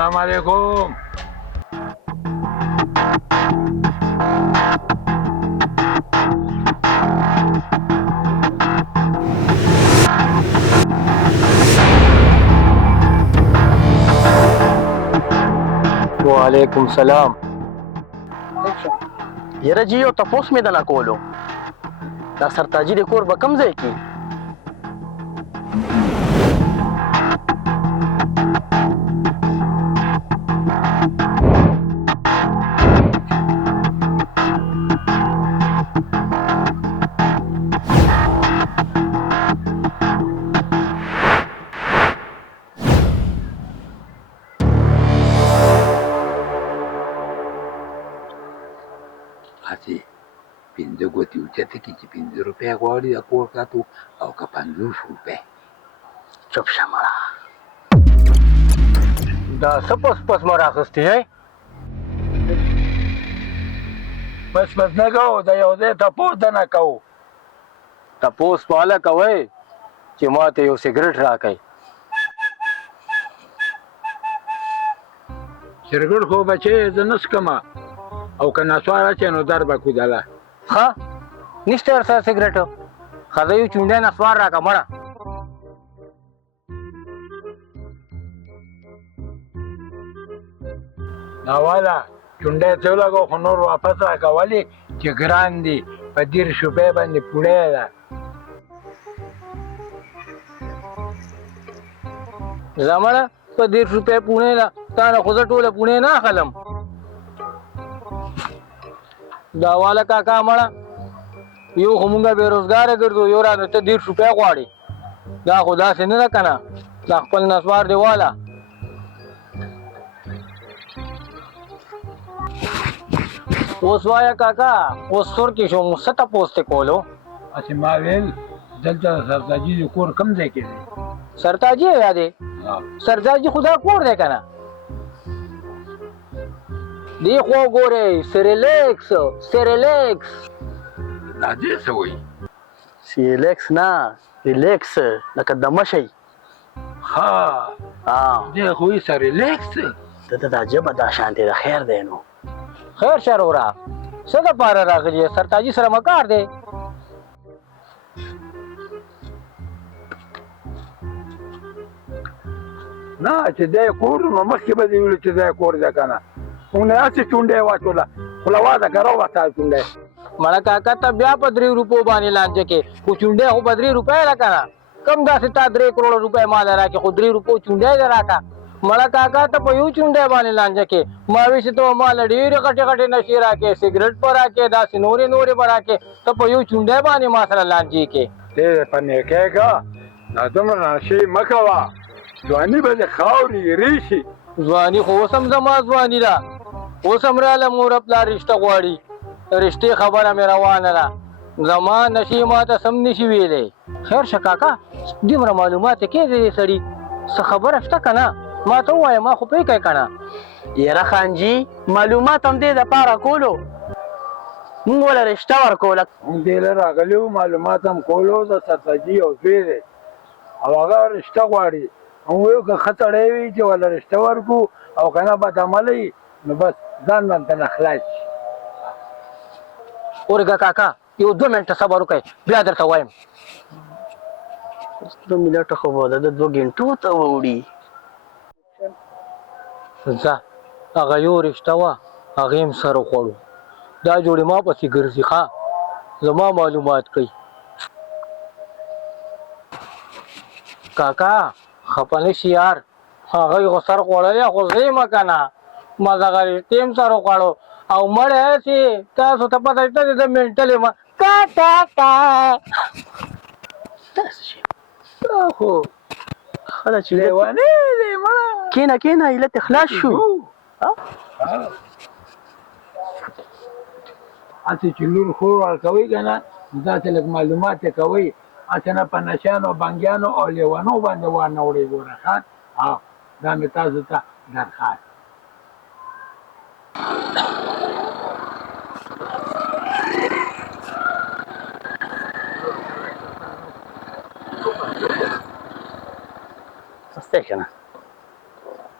अस्सलाम वालेकुम। वालेकुम सलाम। یره جی یو تپوس مې دله کولو دا سرتاجي د کور به کوم ځای کې هسې پنځه ګوتې اوچته کړي چې 5 روپۍ غواړي د کور کاتو او که 50 روپۍ. چپ شه مړه دا څه پس پس مه راخیستې هی بس نه کوو د یو ځای تپوس نه کوو. تپوس په هله کوئ چې ما ته یو سګرټ راکئ سګرټ خو بچی زه نه څکمه او که نسوار اچی نو در به کودله. ښه نشته ورسره سګرټ ښځه یو چونډی نسوار راکړه مړه ناواله چونډی څه ولګو خو نور واپس راکړه ولې چې ګران دي په 10 روپۍ باندې پوړۍ ده. زمړه په 10 روپۍ پوڼې ده تا نه خو زه ټوله پوڼې نه اخلم دا واله کاکا مړه یو خو مونږه بېروزګاره ګرځو یو رانه ته 10 روپۍ غواړې دا خو داسې نه ده که نه دا خپل نسوار دی واله اوس وایه کاکا اوس سور کې شوم څه تپوس دې کولو هسې ما ویل دلته د سرتاجي د کور کوم ځای کې دی؟ سرتاجي یا دی سرتاجي خو دا کور دی که نه دی خو ګورئ سریلیکس دا دې څه وایي؟ سیلیکس نه ریلیکس لکه دمه شئ ښه دې خو یې سریلیکس ته ته دا ژبه دا شانتې ده خیر دی نو خیر شه وروره څه دپاره راغلي یې سرتاجي سره مکار دی نه چې دی کور نو مخکې به دې ویلو چې دی کور دی که نه موږ نه هسې چونډۍ واچوله خو له واده که راوسته چونډۍ مړه کاکا ته بیا په 3 روپو باندې لانجه کې خو چونډۍ خو په 3 روپۍ ده که نه کم داسې تا 3 کروړه روپۍ ماله راکړې خو 3 روپو چونډۍ دې راکړه مړه کاکا ته په یو چونډۍ باندې لانجه کې ما ویل چې ته ماله ډېرې غټې غټې نشې راکړې سګرټ به راکړې داسې نورې به راکړې ته په یو چونډۍ باندې ما سره لانجې کې دې په نیکۍ که دا دومره نشې مه کوه ځواني به دې خاورې ریشي ځواني خو اوس هم زما ځواني ده اوس هم راله مور پلار رشته غواړي رشتې خبره مې روانه ده زما نشې ما ته سم نشي ویلی خیر شه کاکا دومره معلومات یې کېږي دې سړي څه خبره شته که نه ما ته ووایه ما خو پوهېږئ که نه یاره خانجي معلومات هم دې دپاره کولو مونږ وله رشته ورکوله مونږ دې له راغلي وو معلومات هم کولو د سرتاجي یو زوی دی او هغه رشته غواړي موږ ویو که ښه سړی وي چې وله رشته ورکړو او که نه بد عمله وي نو بس ځان دلته نه خلاص شي ورګه کاکا یو 2 منټه صبر وکړئ بیا درته وایم 2 منټه خو به د 2 ګنټو ته ووړي ځه هغه یو رشته وه هغې هم سر وخوړو دا جوړې ما پسې ګرځي ښه زما معلومات کوي کاکا خفه نه شي یار هغوی خو سر خوړلی خو زه یمه که نه ما دغه رشتې هم سر وخوړو او مړی هسې تاسو ته پته شته چې زه مېنټل یم کاکا داسې شي دا خو ښه ده چې لیونی دی مړه کېنه کېنه علت یې خلاص شو هسې چې لور خور ورکوئ که نه داسې لږ معلومات یې کوئ هسې نه په نشیانو بنګیانو او لیونو باندې وانه وړئ ګوره ښه دا مې تاسو ته درخواست سسته کنه